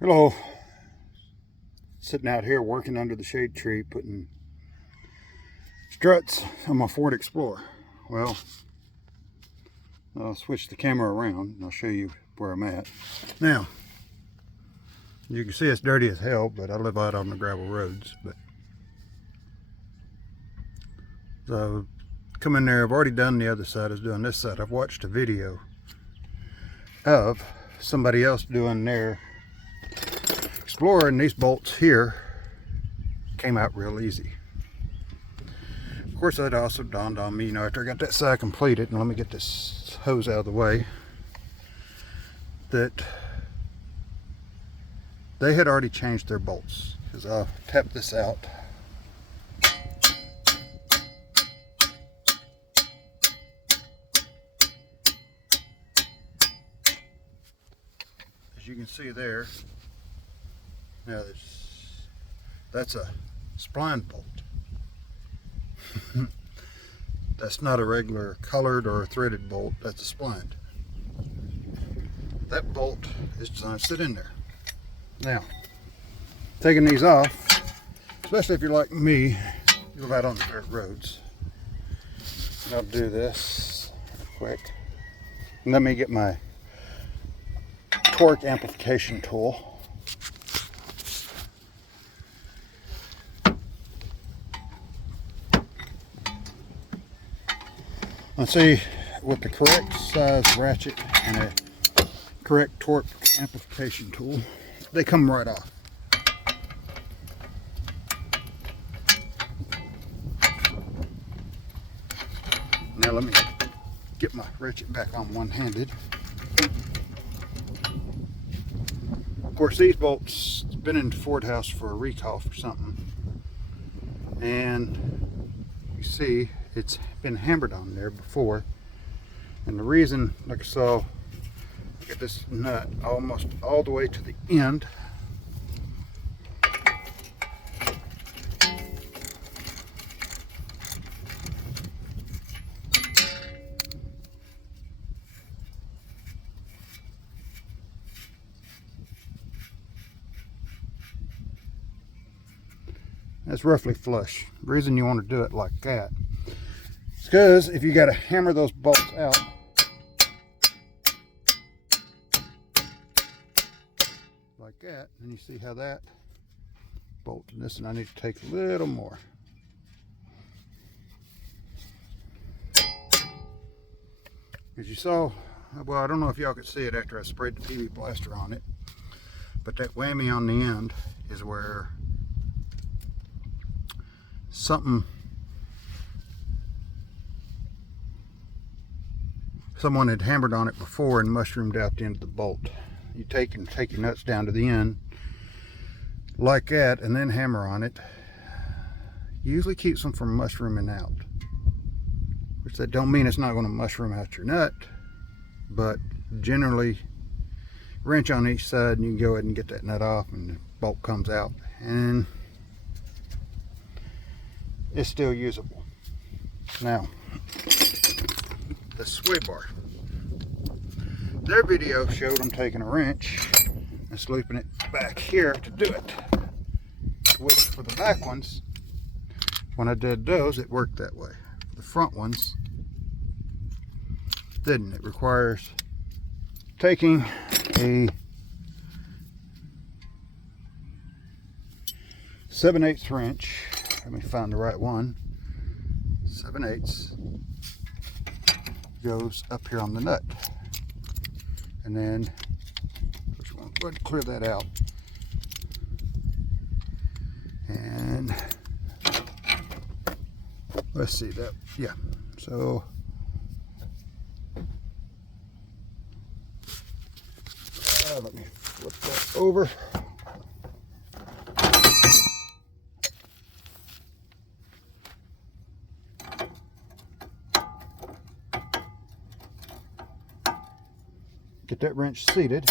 Hello, sitting out here working under the shade tree putting struts on my Ford Explorer. Well, I'll switch the camera around and I'll show you where I'm at. Now, you can see it's dirty as hell, but I live out on the gravel roads. So, come in there, I've already done the other side, I was doing this side. I've watched a video of somebody else doing their Explorer, and these bolts here came out real easy. Of course, that also dawned on me, after I got that side completed, and let me get this hose out of the way, that they had already changed their bolts. Because I'll tap this out. As you can see there, now that's a spline bolt. That's not a regular colored or threaded bolt, that's a spline. That bolt is designed to sit in there. Now, taking these off, especially if you're like me, you live out on the dirt roads. I'll do this real quick. Let me get my torque amplification tool. Let's see, with the correct size ratchet and a correct torque amplification tool, they come right off. Now let me get my ratchet back on one-handed. Of course, these bolts have been in the Ford house for a recall for something, and you see it's been hammered on there before. And the reason, like I saw, get this nut almost all the way to the end. That's roughly flush. The reason you want to do it like that is because if you got to hammer those bolts out, like that, and you see how that bolt in this, and I need to take a little more. As you saw, well, I don't know if y'all could see it after I sprayed the PV plaster on it, but that whammy on the end is where someone had hammered on it before and mushroomed out the end of the bolt. You take your nuts down to the end like that and then hammer on it. Usually keeps them from mushrooming out, which that don't mean it's not going to mushroom out your nut, but generally wrench on each side and you can go ahead and get that nut off and the bolt comes out and it's still usable. Now, the sway bar. Their video showed them taking a wrench and slipping it back here to do it. Which for the back ones, when I did those, it worked that way. For the front ones, didn't. It requires taking a 7/8 wrench. Let me find the right one. 7/8 goes up here on the nut, and then first we'll go ahead and clear that out, and let's see that, yeah, so let me flip that over. Get that wrench seated.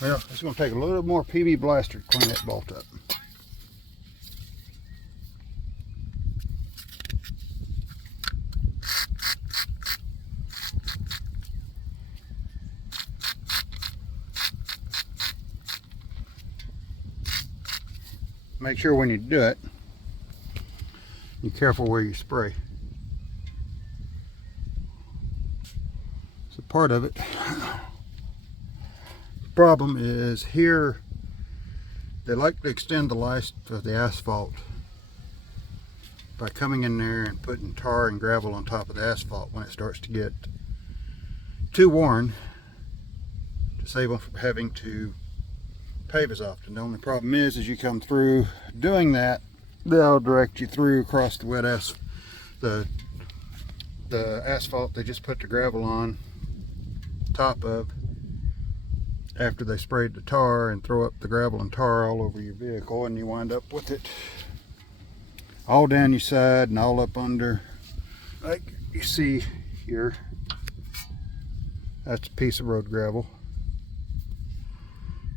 Well, it's going to take a little more PB Blaster to clean that bolt up. Make sure when you do it, you're careful where you spray. So part of it, the problem is here, they like to extend the life of the asphalt by coming in there and putting tar and gravel on top of the asphalt when it starts to get too worn, to save them from having to pave as often. The only problem is, as you come through doing that, they'll direct you through across the wet the asphalt they just put the gravel on top of after they sprayed the tar, and throw up the gravel and tar all over your vehicle, and you wind up with it all down your side and all up under, like you see here. That's a piece of road gravel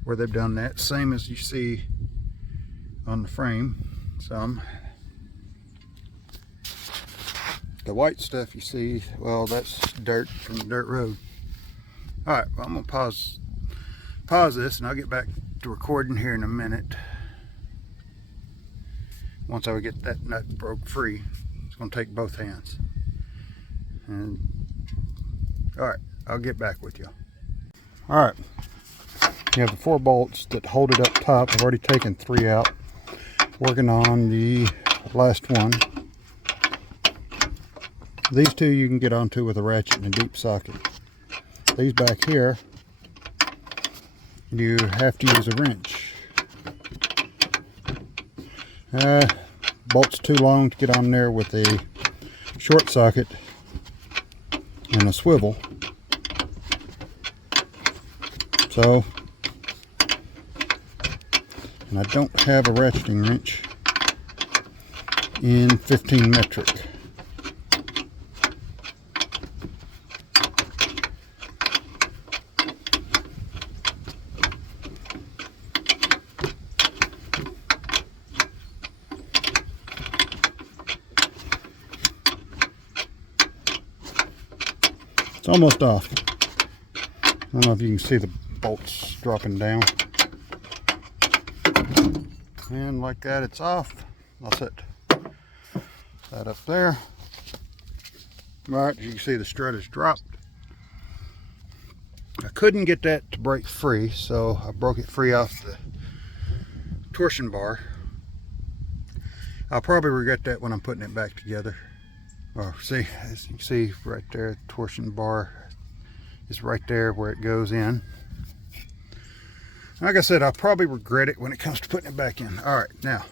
where they've done that, same as you see on the frame. Some the white stuff you see, well, that's dirt from the dirt road. All right, well, I'm gonna pause this, and I'll get back to recording here in a minute. Once I get that nut broke free, it's gonna take both hands. And all right, I'll get back with you. All right. You have the 4 bolts that hold it up top. I've already taken 3 out. Working on the last one. These 2 you can get onto with a ratchet and a deep socket. These back here, you have to use a wrench. Bolt's too long to get on there with a short socket and a swivel. So, and I don't have a ratcheting wrench in 15 metric. It's almost off. I don't know if you can see the bolts dropping down. And like that, it's off. I'll set that up there. Right, as you can see, the strut has dropped. I couldn't get that to break free, so I broke it free off the torsion bar. I'll probably regret that when I'm putting it back together. Oh, see, as you can see right there, the torsion bar is right there where it goes in. Like I said, I'll probably regret it when it comes to putting it back in. All right, now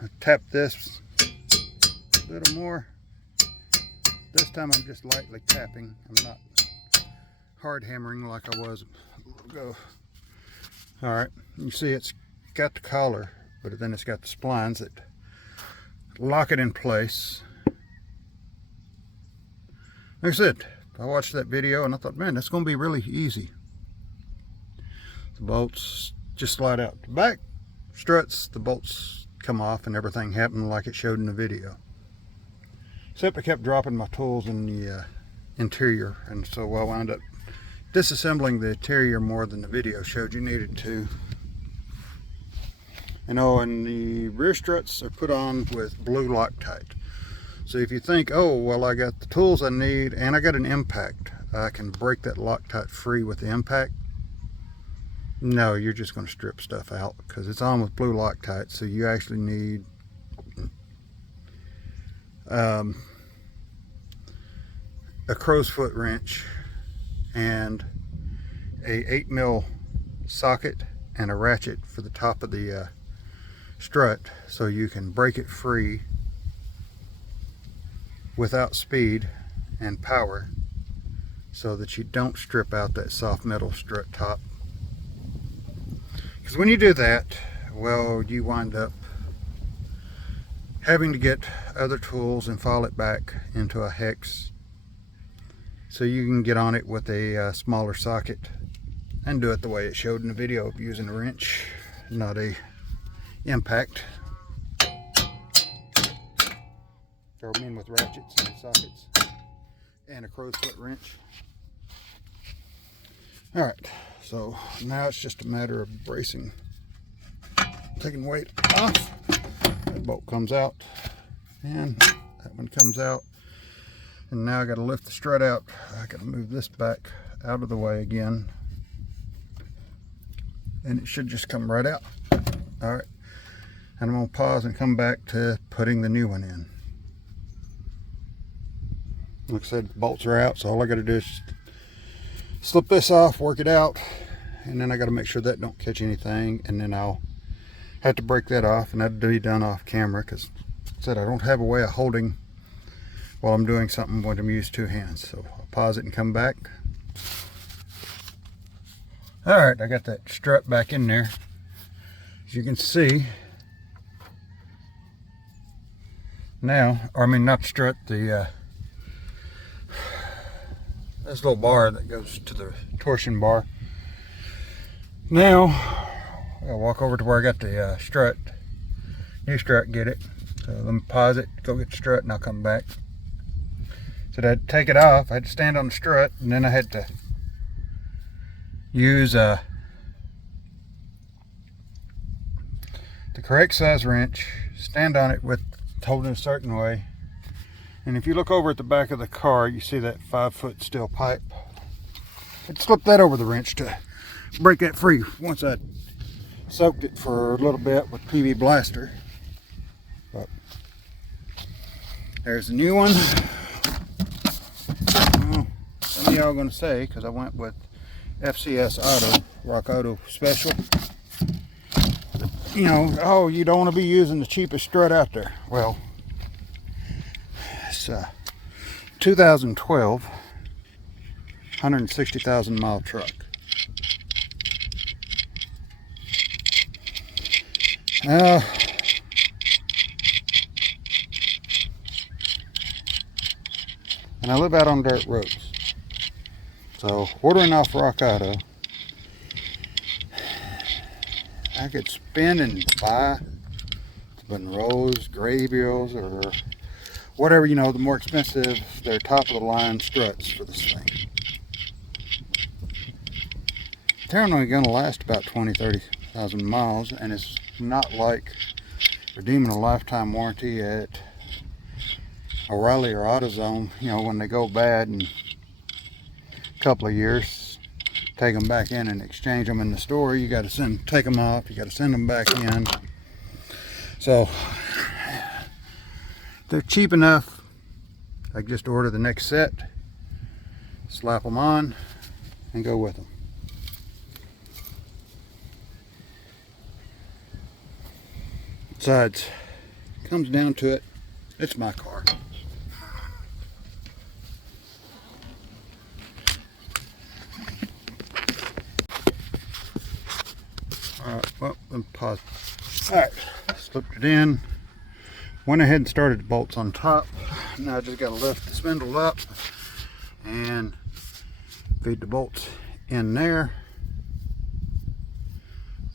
I tap this a little more. This time I'm just lightly tapping. I'm not hard hammering like I was a little ago. All right, you see it's got the collar, but then it's got the splines that lock it in place. Like I said, I watched that video and I thought, man, that's going to be really easy. The bolts just slide out the back struts, the bolts come off, and everything happened like it showed in the video. Except I kept dropping my tools in the interior, and so I wound up disassembling the interior more than the video showed you needed to. You know, and the rear struts are put on with blue Loctite. So if you think, oh, well, I got the tools I need and I got an impact, I can break that Loctite free with the impact. No, you're just going to strip stuff out because it's on with blue Loctite. So you actually need a crow's foot wrench and a 8mm socket and a ratchet for the top of the strut, so you can break it free without speed and power, so that you don't strip out that soft metal strut top. Because when you do that, well, you wind up having to get other tools and file it back into a hex so you can get on it with a smaller socket and do it the way it showed in the video of using a wrench, not a impact. Throw them in with ratchets and sockets and a crow's foot wrench. Alright, so now it's just a matter of bracing, taking weight off. That bolt comes out and that one comes out, and now I got to lift the strut out. I got to move this back out of the way again, and it should just come right out. Alright, and I'm going to pause and come back to putting the new one in. Like I said, the bolts are out, so all I got to do is slip this off, work it out, and then I got to make sure that don't catch anything, and then I'll have to break that off, and that'll be done off camera, because I said I don't have a way of holding while I'm doing something when I'm using two hands. So I'll pause it and come back. Alright, I got that strut back in there. As you can see now, or I mean not the strut, the this little bar that goes to the torsion bar. Now I'll walk over to where I got the strut, new strut, get it. So let me pause it, go get the strut, and I'll come back. So to take it off, I had to stand on the strut, and then I had to use the correct size wrench, stand on it with holding it a certain way. And if you look over at the back of the car, you see that 5-foot steel pipe. I'd slip that over the wrench to break that free once I soaked it for a little bit with PB Blaster. But there's the new one. Well, some of y'all are going to say, because I went with FCS Auto, Rock Auto Special, you know, oh, you don't want to be using the cheapest strut out there. Well, 2012 160,000 mile truck. And I live out on dirt roads, so ordering off Rock Auto, I could spend and buy Monroe's, Graybills, or whatever, you know, the more expensive, they're top of the line struts for this thing. They're only going to last about 20-30,000 miles, and it's not like redeeming a lifetime warranty at O'Reilly or AutoZone. You know, when they go bad in a couple of years, take them back in and exchange them in the store. You got to take them off, you got to send them back in. So they're cheap enough. I can just order the next set, slap them on, and go with them. Besides, comes down to it, it's my car. Alright, well, let me pause. Alright, slipped it in. Went ahead and started the bolts on top. Now I just got to lift the spindle up and feed the bolts in there.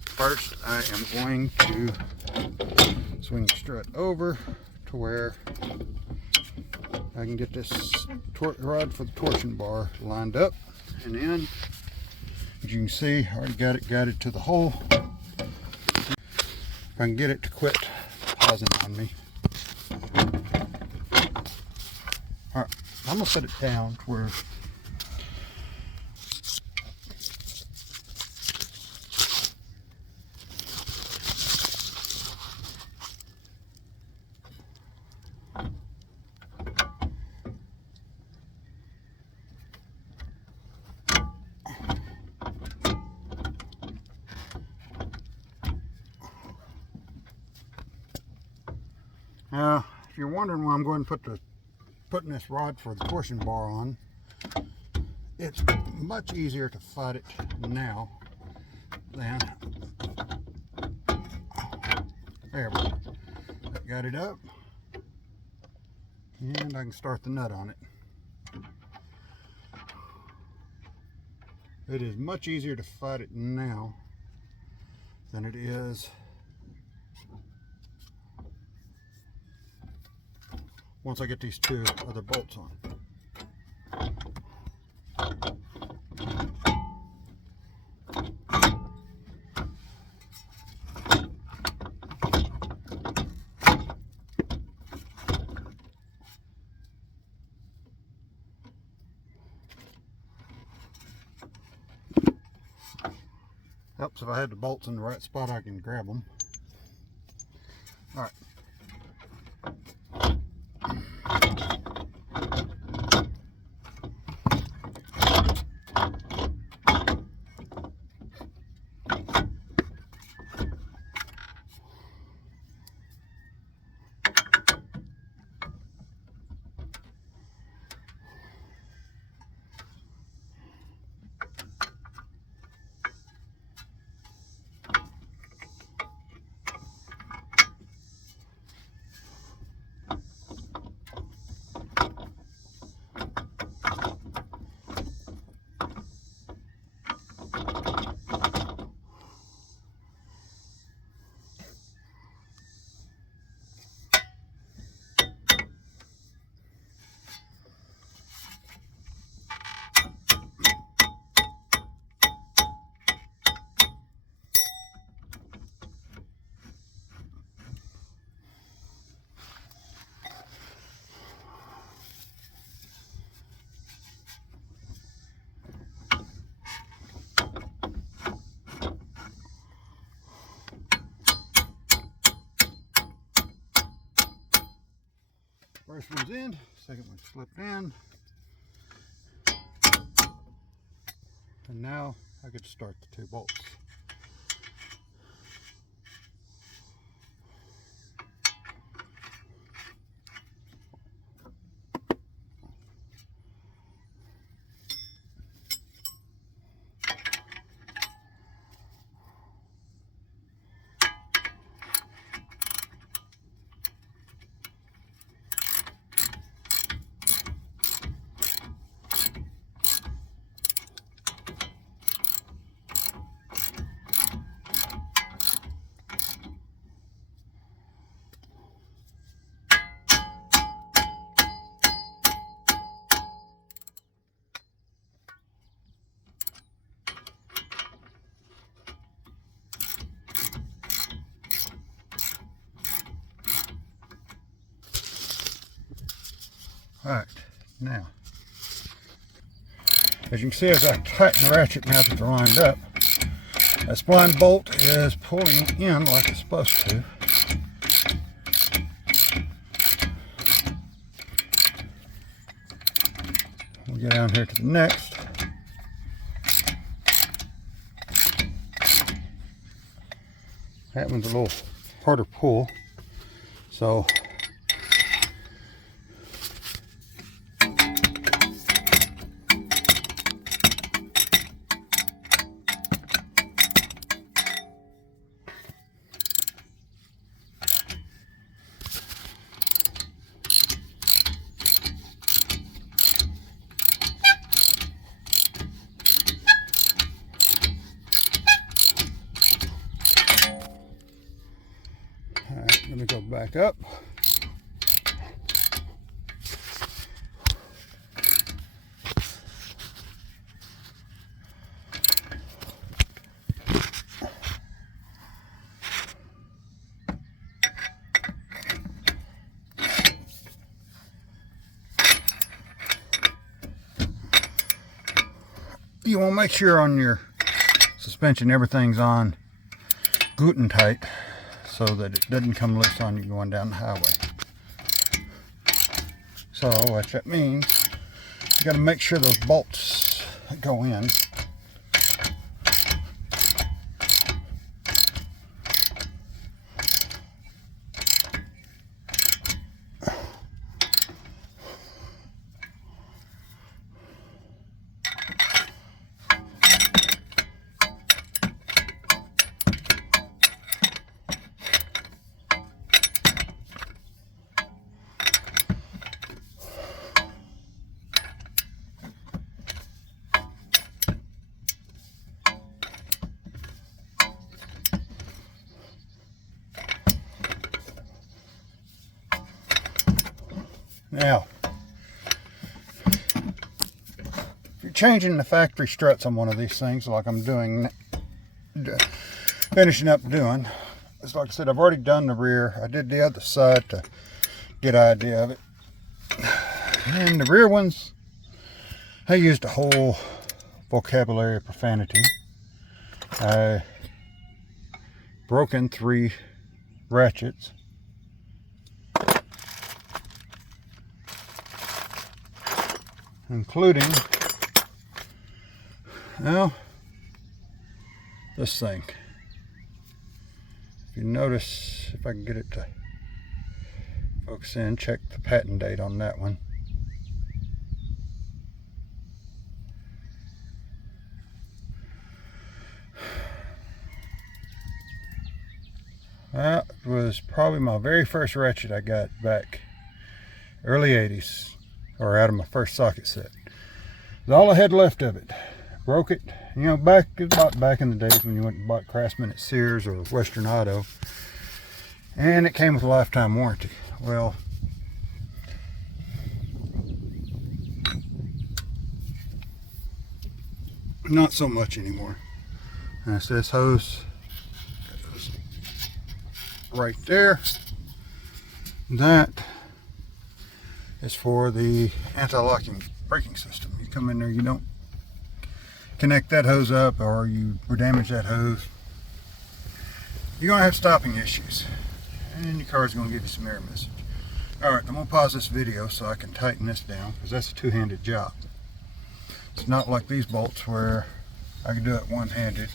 First, I am going to swing the strut over to where I can get this rod for the torsion bar lined up, and then, as you can see, I already got it guided to the hole. If I can get it to quit pausing on me. Alright, I'm going to set it down to where now, if you're wondering why I'm going to putting this rod for the torsion bar on, it's much easier to fight it now than there we go. Got it up, and I can start the nut on it. It is much easier to fight it now than it is once I get these two other bolts on. Helps if I had the bolts in the right spot, I can grab them. All right. First one's in, second one slipped in. And now I could start the two bolts. Alright, now, as you can see, as I tighten the ratchet now that they're lined up, that spline bolt is pulling in like it's supposed to. We'll get down here to the next. That one's a little harder pull, so let me go back up. You want to make sure on your suspension everything's on good and tight, so that it doesn't come loose on you going down the highway. So what that means, you got to make sure those bolts go in. Now, if you're changing the factory struts on one of these things, like I'm doing, finishing up doing, it's like I said, I've already done the rear. I did the other side to get an idea of it. And the rear ones, I used a whole vocabulary of profanity. I broke in 3 ratchets. Including, well, this thing. If you notice, if I can get it to focus in, check the patent date on that one. That was probably my very first ratchet I got back early 80s, or out of my first socket set. It's all I had left of it. Broke it, you know, back in the days when you went and bought Craftsman at Sears or Western Auto, and it came with a lifetime warranty. Well, not so much anymore. And it's this hose goes right there. That is for the anti-locking braking system. You come in there, you don't connect that hose up, or you damage that hose, you're gonna have stopping issues, and your car's gonna give you some error message. All right, I'm gonna pause this video so I can tighten this down, because that's a two-handed job. It's not like these bolts where I can do it one-handed.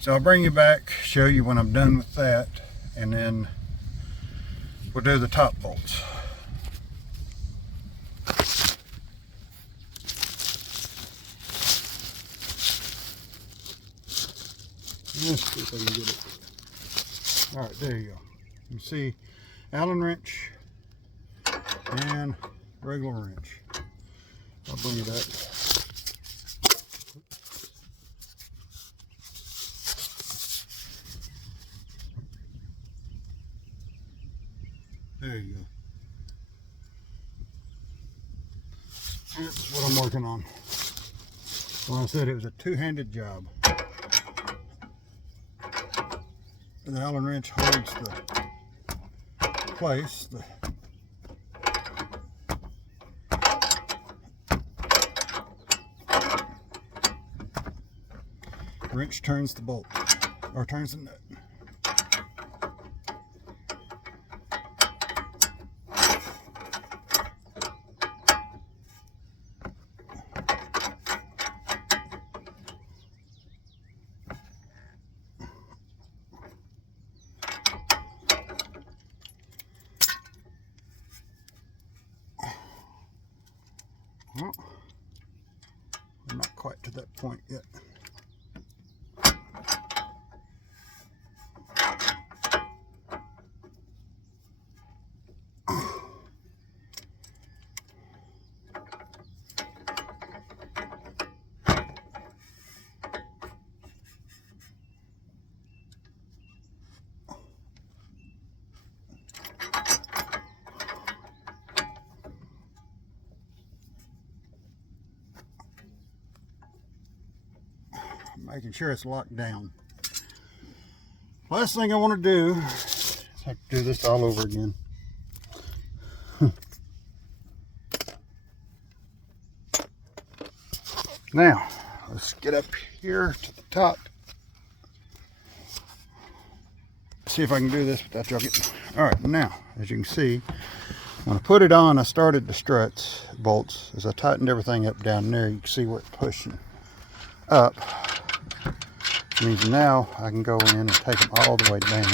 So I'll bring you back, show you when I'm done with that, and then we'll do the top bolts. Let's see if I can get it. All right, there you go. You can see Allen wrench and regular wrench. I'll bring it up. There you go. That's what I'm working on. Well, I said it was a two-handed job. The Allen wrench holds the place. The wrench turns the bolt, or turns the nut. Well, I'm not quite to that point yet. Making sure it's locked down. Last thing I want to do is have to do this all over again. Now, let's get up here to the top. See if I can do this without y'all getting... All right, now, as you can see, when I put it on, I started the struts, bolts. As I tightened everything up down there, you can see where it's pushing up. Means now I can go in and take them all the way down.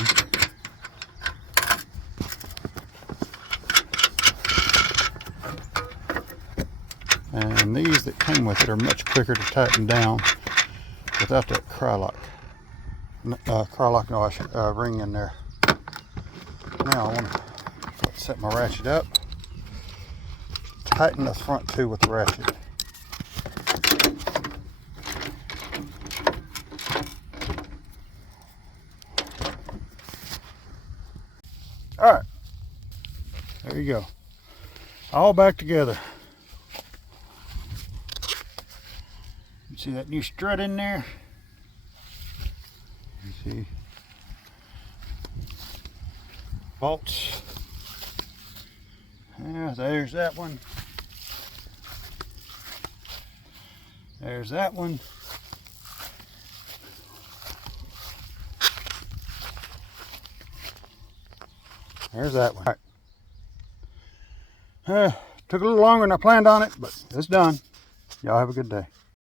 And these that came with it are much quicker to tighten down without that crylock ring in there. Now I want to set my ratchet up, tighten the front two with the ratchet. All right, there you go. all back together. You see that new strut in there? You see bolts. Yeah, there's that one. There's that one. There's that one. All right. Took a little longer than I planned on it, but it's done. Y'all have a good day.